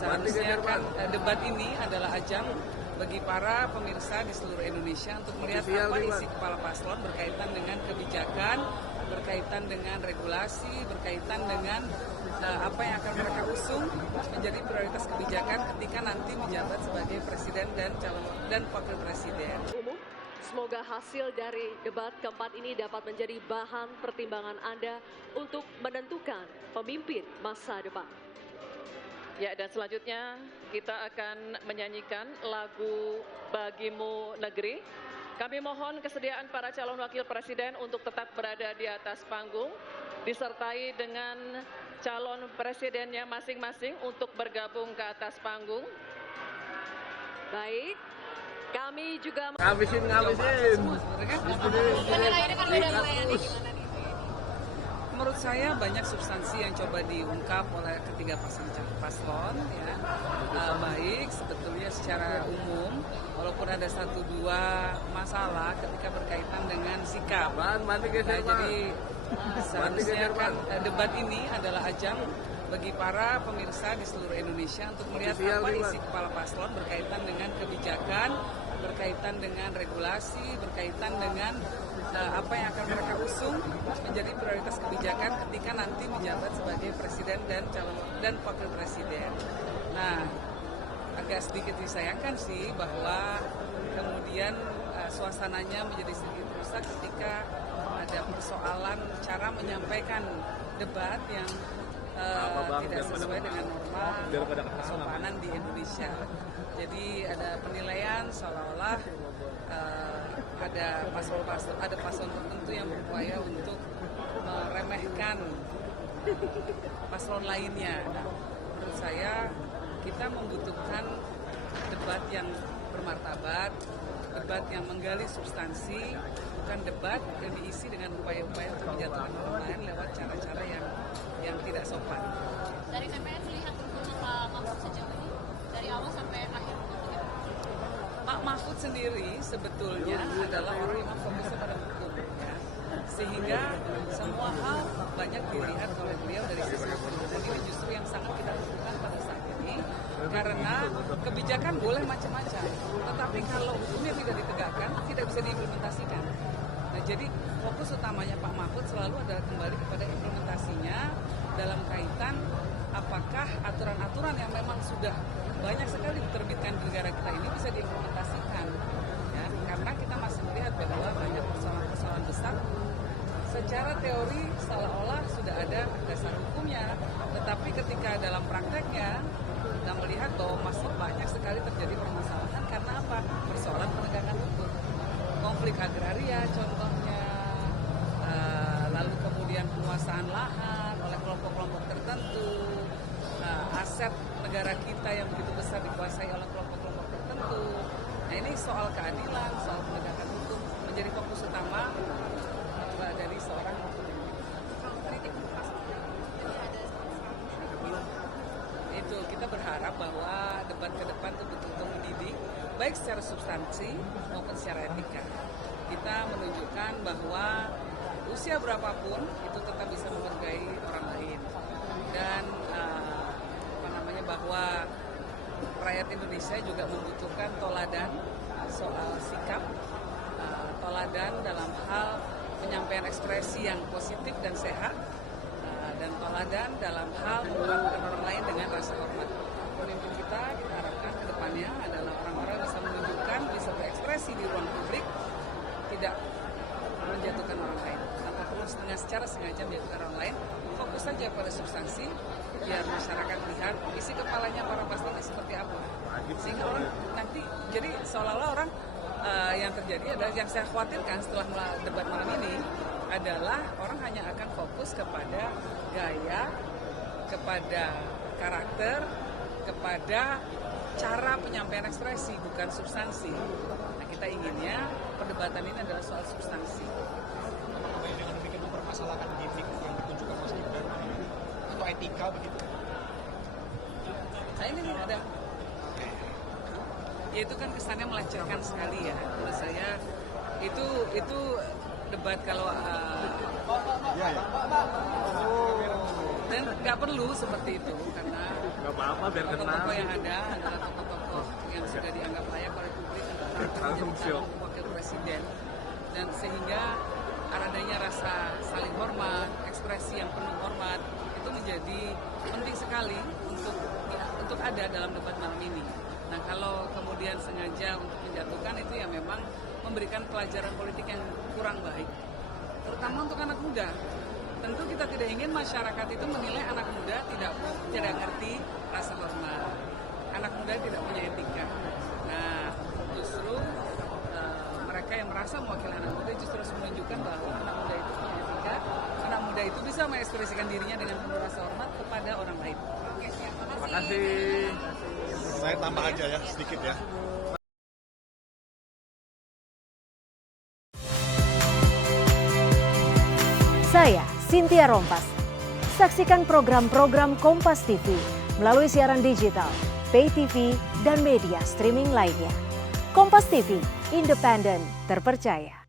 seharusnya kan debat ini adalah ajang bagi para pemirsa di seluruh Indonesia untuk melihat apa isi kepala paslon berkaitan dengan kebijakan, berkaitan dengan regulasi, berkaitan dengan apa yang akan mereka usung menjadi prioritas kebijakan ketika nanti menjabat sebagai presiden dan wakil presiden. Semoga hasil dari debat keempat ini dapat menjadi bahan pertimbangan Anda untuk menentukan pemimpin masa depan. Ya, dan selanjutnya kita akan menyanyikan lagu Bagimu Negeri. Kami mohon kesediaan para calon wakil presiden untuk tetap berada di atas panggung, disertai dengan calon presidennya masing-masing untuk bergabung ke atas panggung. Baik, kami juga ngabisin. Menurut saya banyak substansi yang coba diungkap oleh ketiga paslon, ya. Baik sebetulnya secara umum, walaupun ada satu dua masalah ketika berkaitan dengan sikap. Jadi seharusnya kan debat ini adalah ajang bagi para pemirsa di seluruh Indonesia untuk melihat apa isi kepala paslon berkaitan dengan kebijakan, berkaitan dengan regulasi, berkaitan dengan apa yang akan mereka usung menjadi prioritas kebijakan ketika nanti menjabat sebagai presiden dan wakil presiden. Nah, agak sedikit disayangkan sih bahwa kemudian suasananya menjadi sedikit rusak ketika ada persoalan cara menyampaikan debat yang tidak sesuai dengan norma kesopanan di Indonesia. Jadi ada penilaian seolah-olah ada paslon tertentu yang berupaya untuk meremehkan paslon lainnya. Nah, menurut saya kita membutuhkan debat yang bermartabat, debat yang menggali substansi, bukan debat yang diisi dengan upaya-upaya untuk menjatuhkan orang lain lewat cara-cara yang tidak sopan. Dari TPS lihat dukungan Pak Mahfud sejauh ini dari awal sampai akhir. Pak Mahfud sendiri sebetulnya adalah orang yang fokusnya pada hukum, ya. Sehingga semua hal banyak dilihat oleh beliau dari sisi hukum. Dan ini justru yang sangat kita butuhkan pada saat ini, karena kebijakan boleh macam-macam, tetapi kalau hukumnya tidak ditegakkan, tidak bisa diimplementasikan. Nah, jadi fokus utamanya Pak Mahfud selalu adalah kembali kepada implementasinya dalam kaitan apakah aturan-aturan yang memang sudah banyak sekali diterbitkan di negara kita ini bisa diimplementasikan, ya, karena kita masih melihat bahwa banyak persoalan-persoalan besar secara teori seolah-olah sudah ada dasar hukumnya, tetapi ketika dalam prakteknya kita melihat bahwa masih banyak sekali terjadi permasalahan karena apa? Persoalan penegakan hukum, konflik agraria contohnya, lalu kemudian penguasaan lahan oleh kelompok-kelompok tertentu, aset negara kita yang begitu besar dikuasai oleh kelompok-kelompok tertentu. Nah, ini soal keadilan, soal penegakan hukum menjadi fokus utama dari seorang itu. Kita berharap bahwa debat ke depan itu betul-betul mendidik, baik secara substansi maupun secara etika. Kita menunjukkan bahwa usia berapapun itu tetap bisa menghargai orang lain, dan bahwa rakyat Indonesia juga membutuhkan toladan soal sikap, toladan dalam hal penyampaian ekspresi yang positif dan sehat, dan toladan dalam hal memperlakukan orang lain dengan rasa hormat. Pemimpin kita harapkan ke depannya adalah orang-orang yang bisa menunjukkan, bisa berekspresi di ruang publik, tidak menjatuhkan orang lain, tanpa perlu secara sengaja menjatuhkan orang lain. Fokus saja pada substansi, biar masyarakat lihat isi kepalanya para paslonnya seperti apa, sehingga orang nanti jadi seolah-olah orang yang terjadi adalah yang saya khawatirkan setelah debat malam ini adalah orang hanya akan fokus kepada gaya, kepada karakter, kepada cara penyampaian ekspresi, bukan substansi. Nah, kita inginnya perdebatan ini adalah soal substansi. Apakah dengan demikian mempermasalahkan gimmick yang ditunjukkan Mas Gibran atau etika begitu? Nah, ini ada. Ya, itu kan kesannya melecehkan sekali ya. Menurut saya itu debat kalau Dan nggak perlu seperti itu karena Nggak apa-apa biar kenal. tokoh-tokoh yang ada adalah tokoh-tokoh yang sudah dianggap layak oleh publik untuk Langsung menjadi show. calon wakil presiden, dan sehingga adanya rasa saling hormat, ekspresi yang penuh hormat itu menjadi penting sekali untuk ada dalam debat malam ini. Nah, kalau kemudian sengaja untuk menjatuhkan itu ya memang memberikan pelajaran politik yang kurang baik, terutama untuk anak muda. Tentu kita tidak ingin masyarakat itu menilai anak muda tidak ngerti rasa hormat, anak muda tidak punya etika. Nah, justru mereka yang merasa mewakili anak muda justru harus menunjukkan bahwa anak muda itu punya etika, anak muda itu bisa mengekspresikan dirinya dengan penuh rasa hormat kepada orang lain. Oke, siap. Terima kasih. Saya tambah aja ya sedikit ya. Saya Cynthia Rompas. Saksikan program-program Kompas TV melalui siaran digital, pay TV, dan media streaming lainnya. Kompas TV, independen, terpercaya.